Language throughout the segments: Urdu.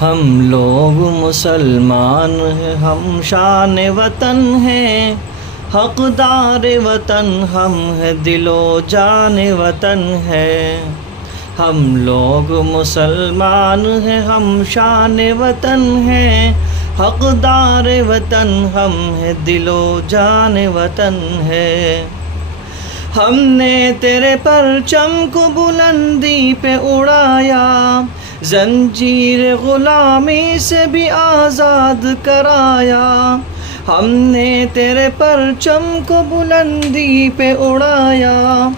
ہم لوگ مسلمان ہیں، ہم شان وطن ہیں، حقدار وطن ہم ہیں، دل و جان وطن ہے۔ ہم لوگ مسلمان ہیں، ہم شان وطن ہیں، حقدار وطن ہم ہیں، دل و جان وطن ہے۔ ہم نے تیرے پرچم کو بلندی پہ اڑایا، زنجیر غلامی سے بھی آزاد کرایا۔ ہم نے تیرے پرچم کو بلندی پہ اڑایا،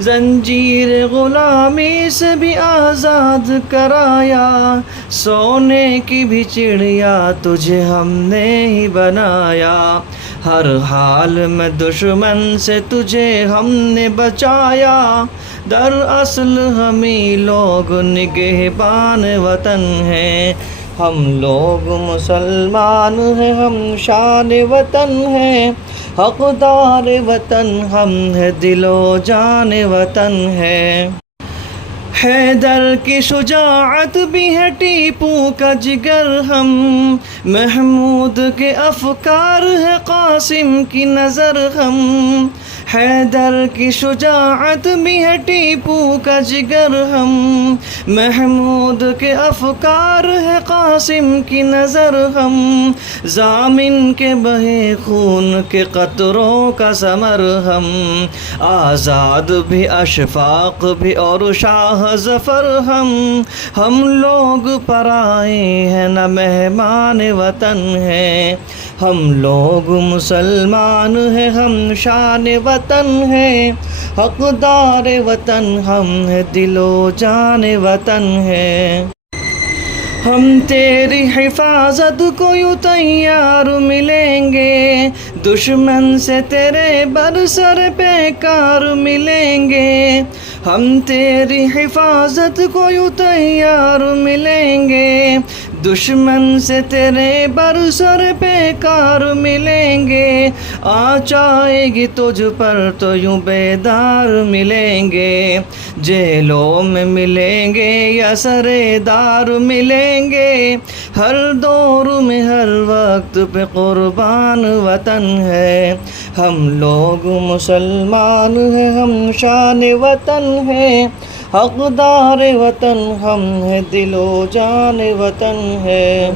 زنجیر غلامی سے بھی آزاد کرایا۔ سونے کی بھی چڑیا تجھے ہم نے ہی بنایا، ہر حال میں دشمن سے تجھے ہم نے بچایا۔ دراصل ہمیں لوگ نگہبان وطن ہیں، ہم لوگ مسلمان ہیں، ہم شان وطن ہیں، حقدار وطن ہم ہیں، دل و جان وطن ہے۔ حیدر کی شجاعت بھی ہے ٹیپو کا جگر ہم، محمود کے افکار ہے قاسم کی نظر ہم۔ حیدر کی شجاعت بھی ہے ٹیپو کا جگر ہم، محمود کے افکار ہے قاسم کی نظر ہم۔ ضامن کے بہے خون کے قطروں کا ثمر ہم، آزاد بھی اشفاق بھی اور شاہ ظفر ہم لوگ پرائے ہیں نہ مہمان وطن ہیں، ہم لوگ مسلمان ہیں، ہم شان وطن ہیں، حقدار وطن ہم ہیں، دل و جان وطن ہے۔ ہم تیری حفاظت کو یوں تیار ملیں گے، دشمن سے تیرے برسر پیکار ملیں گے۔ ہم تیری حفاظت کو یوں تیار ملیں گے، دشمن سے تیرے برسر پیکار ملیں گے۔ آنچ آئے گی تجھ پر تو یوں بیدار ملیں گے، جیلوں میں ملیں گے یا سرے دار ملیں گے۔ ہر دور میں ہر وقت پہ قربان وطن ہے، ہم لوگ مسلمان ہیں، ہم شان وطن ہیں، حقدار وطن ہم ہیں، دل و جان وطن ہے۔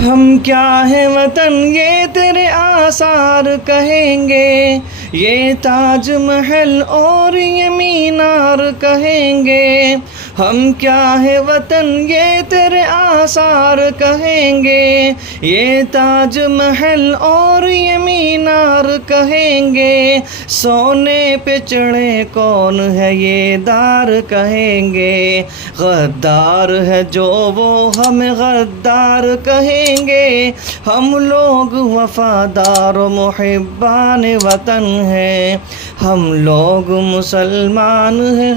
ہم کیا ہے وطن یہ تیرے آثار کہیں گے، یہ تاج محل اور یہ مینار کہیں گے۔ ہم کیا ہے وطن یہ تیرے آثار کہیں گے، یہ تاج محل اور یہ مینار کہیں گے۔ سونے پہ چڑھے کون ہے یہ دار کہیں گے، غدار ہے جو وہ ہمیں غدار کہیں گے۔ ہم لوگ وفادار و محبان وطن ہیں، ہم لوگ مسلمان ہیں۔